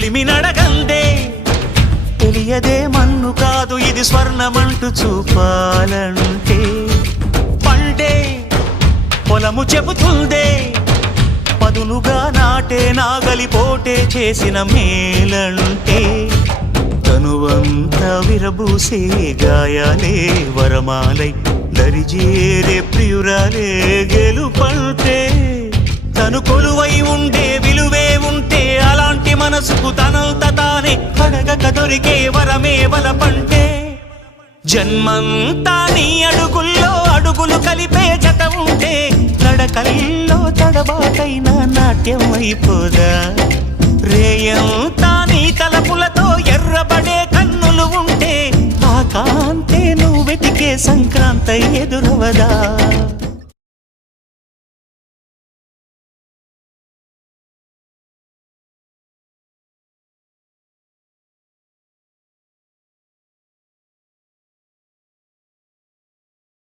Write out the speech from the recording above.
కొలిమి నడగందే తెలియదే మన్ను కాదు ఇది స్వర్ణమంటూ చూపాలంటే పండే పొలము చెబుతుందే పదునుగా నాటే నాగలిపోటే చేసిన మేలంటే తనువంతా విరబూసే గాయాలే వరమాలై దరిజేరే ప్రియురాలే గెలుపంటే తను కొలువై ఉండే విలువే ఉంటే అలాంటి మనసుకు తనంత తానే అడగక దొరికే వరమే వలపంటే జన్మంతా నీ అడుగుల్లో అడుగులు కలిపే జత ఉంటే నడకల్లో తడబాటైన నాట్యం అయిపోదా రేయంతా నీ తలపులతో ఎర్రబడే కన్నులు ఉంటే ఆ కాంతే నువ్వు వెతికే సంక్రాంతి ఎదురవదా